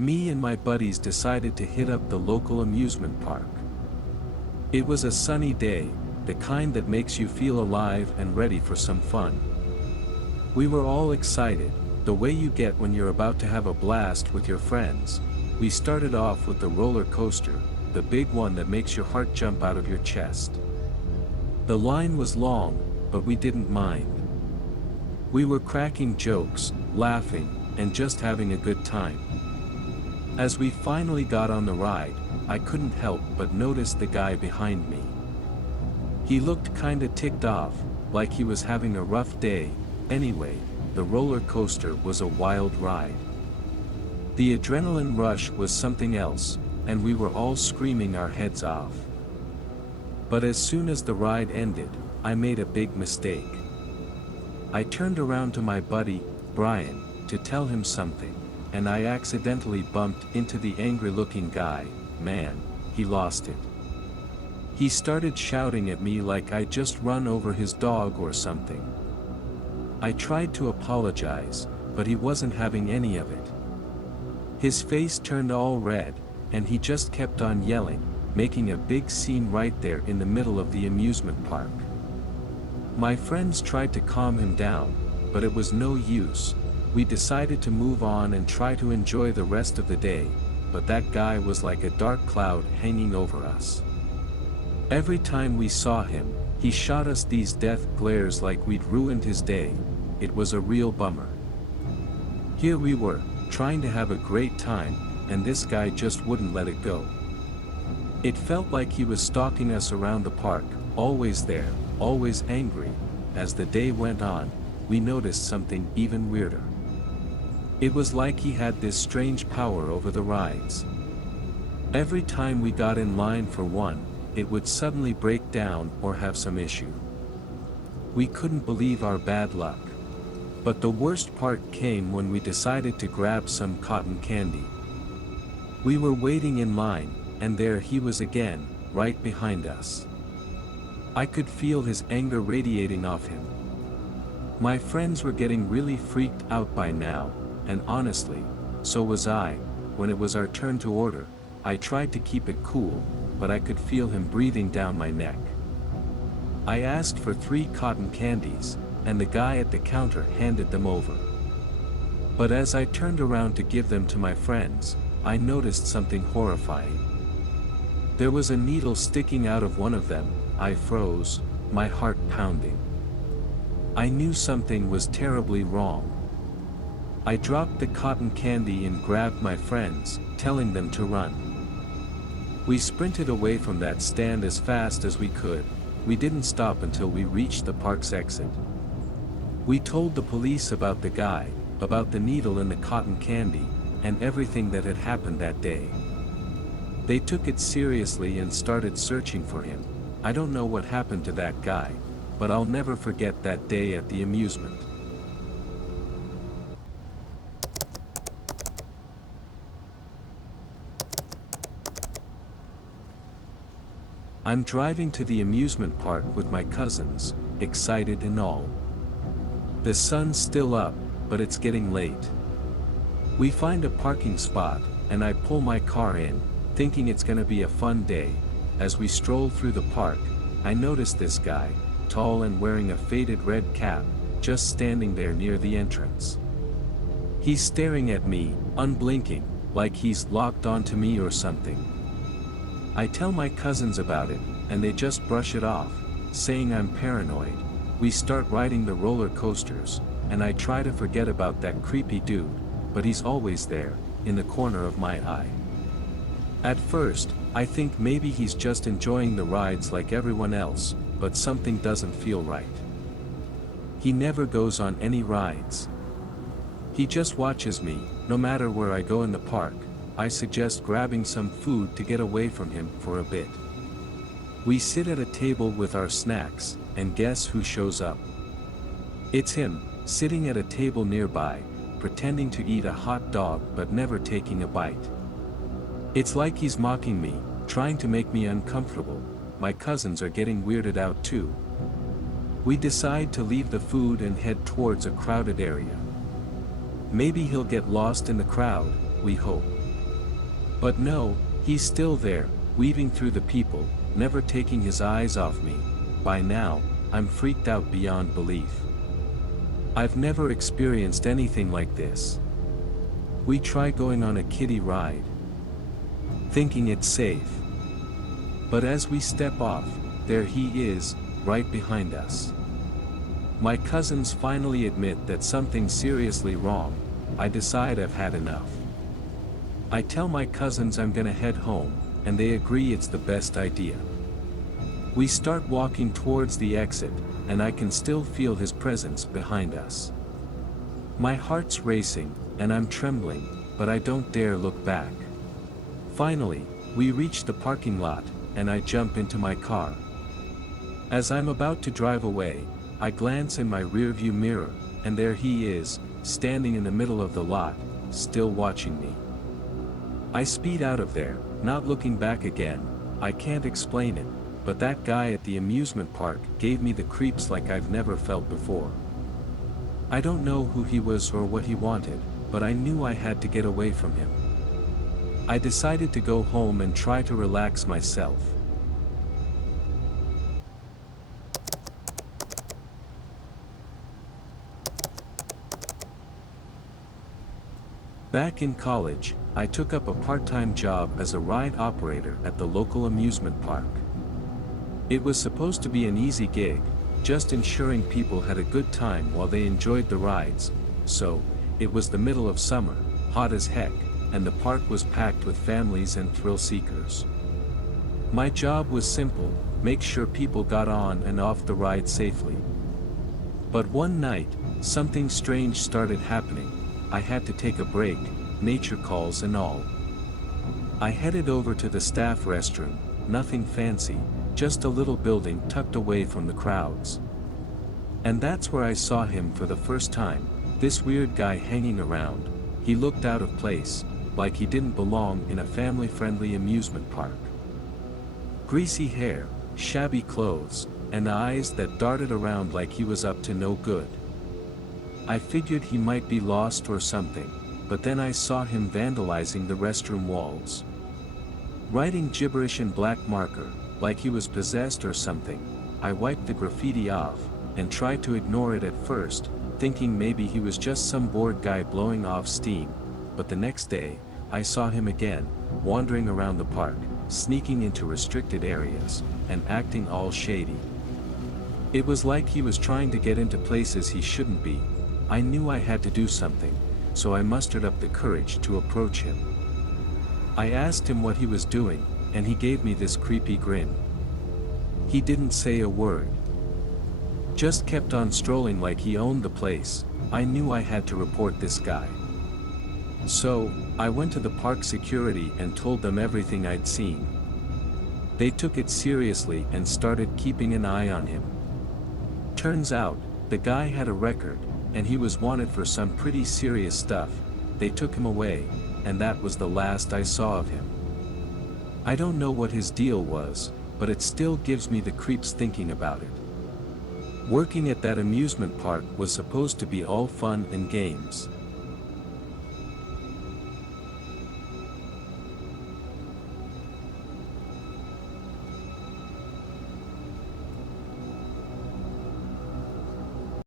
Me and my buddies decided to hit up the local amusement park. It was a sunny day, the kind that makes you feel alive and ready for some fun. We were all excited, the way you get when you're about to have a blast with your friends. We started off with the roller coaster, the big one that makes your heart jump out of your chest. The line was long, but we didn't mind. We were cracking jokes, laughing, and just having a good time. As we finally got on the ride, I couldn't help but notice the guy behind me. He looked kinda ticked off, like he was having a rough day. Anyway, the roller coaster was a wild ride. The adrenaline rush was something else, and we were all screaming our heads off. But as soon as the ride ended, I made a big mistake. I turned around to my buddy, Brian, to tell him something, and I accidentally bumped into the angry-looking guy. Man, he lost it. He started shouting at me like I'd just run over his dog or something. I tried to apologize, but he wasn't having any of it. His face turned all red, and he just kept on yelling, making a big scene right there in the middle of the amusement park. My friends tried to calm him down, but it was no use. We decided to move on and try to enjoy the rest of the day, but that guy was like a dark cloud hanging over us. Every time we saw him, he shot us these death glares like we'd ruined his day. It was a real bummer. Here we were, trying to have a great time, and this guy just wouldn't let it go. It felt like he was stalking us around the park, always there, always angry. As the day went on, we noticed something even weirder. It was like he had this strange power over the rides. Every time we got in line for one, it would suddenly break down or have some issue. We couldn't believe our bad luck. But the worst part came when we decided to grab some cotton candy. We were waiting in line, and there he was again, right behind us. I could feel his anger radiating off him. My friends were getting really freaked out by now, and honestly, so was I. When it was our turn to order, I tried to keep it cool, but I could feel him breathing down my neck. I asked for 3 cotton candies, and the guy at the counter handed them over. But as I turned around to give them to my friends, I noticed something horrifying. There was a needle sticking out of one of them. I froze, my heart pounding. I knew something was terribly wrong. I dropped the cotton candy and grabbed my friends, telling them to run. We sprinted away from that stand as fast as we could. We didn't stop until we reached the park's exit. We told the police about the guy, about the needle and the cotton candy, and everything that had happened that day. They took it seriously and started searching for him. I don't know what happened to that guy, but I'll never forget that day at the amusement. I'm driving to the amusement park with my cousins, excited and all. The sun's still up, but it's getting late. We find a parking spot, and I pull my car in, thinking it's gonna be a fun day. As we stroll through the park, I notice this guy, tall and wearing a faded red cap, just standing there near the entrance. He's staring at me, unblinking, like he's locked onto me or something. I tell my cousins about it, and they just brush it off, saying I'm paranoid. We start riding the roller coasters, and I try to forget about that creepy dude, but he's always there, in the corner of my eye. At first, I think maybe he's just enjoying the rides like everyone else, but something doesn't feel right. He never goes on any rides. He just watches me, no matter where I go in the park. I suggest grabbing some food to get away from him for a bit. We sit at a table with our snacks, and guess who shows up? It's him, sitting at a table nearby, pretending to eat a hot dog but never taking a bite. It's like he's mocking me, trying to make me uncomfortable. My cousins are getting weirded out too. We decide to leave the food and head towards a crowded area. Maybe he'll get lost in the crowd, we hope. But no, he's still there, weaving through the people, never taking his eyes off me. By now, I'm freaked out beyond belief. I've never experienced anything like this. We try going on a kiddie ride, thinking it's safe. But as we step off, there he is, right behind us. My cousins finally admit that something's seriously wrong. I decide I've had enough. I tell my cousins I'm gonna head home, and they agree it's the best idea. We start walking towards the exit, and I can still feel his presence behind us. My heart's racing, and I'm trembling, but I don't dare look back. Finally, we reach the parking lot, and I jump into my car. As I'm about to drive away, I glance in my rearview mirror, and there he is, standing in the middle of the lot, still watching me. I speed out of there, not looking back again. I can't explain it, but that guy at the amusement park gave me the creeps like I've never felt before. I don't know who he was or what he wanted, but I knew I had to get away from him. I decided to go home and try to relax myself. Back in college, I took up a part-time job as a ride operator at the local amusement park. It was supposed to be an easy gig, just ensuring people had a good time while they enjoyed the rides. So, it was the middle of summer, hot as heck, and the park was packed with families and thrill seekers. My job was simple: make sure people got on and off the ride safely. But one night, something strange started happening. I had to take a break, nature calls and all. I headed over to the staff restroom, nothing fancy, just a little building tucked away from the crowds. And that's where I saw him for the first time, this weird guy hanging around. He looked out of place, like he didn't belong in a family-friendly amusement park. Greasy hair, shabby clothes, and eyes that darted around like he was up to no good. I figured he might be lost or something, but then I saw him vandalizing the restroom walls. Writing gibberish in black marker, like he was possessed or something. I wiped the graffiti off, and tried to ignore it at first, thinking maybe he was just some bored guy blowing off steam. But the next day, I saw him again, wandering around the park, sneaking into restricted areas, and acting all shady. It was like he was trying to get into places he shouldn't be. I knew I had to do something, so I mustered up the courage to approach him. I asked him what he was doing, and he gave me this creepy grin. He didn't say a word, just kept on strolling like he owned the place. I knew I had to report this guy. So, I went to the park security and told them everything I'd seen. They took it seriously and started keeping an eye on him. Turns out, the guy had a record, and he was wanted for some pretty serious stuff. They took him away, and that was the last I saw of him. I don't know what his deal was, but it still gives me the creeps thinking about it. Working at that amusement park was supposed to be all fun and games.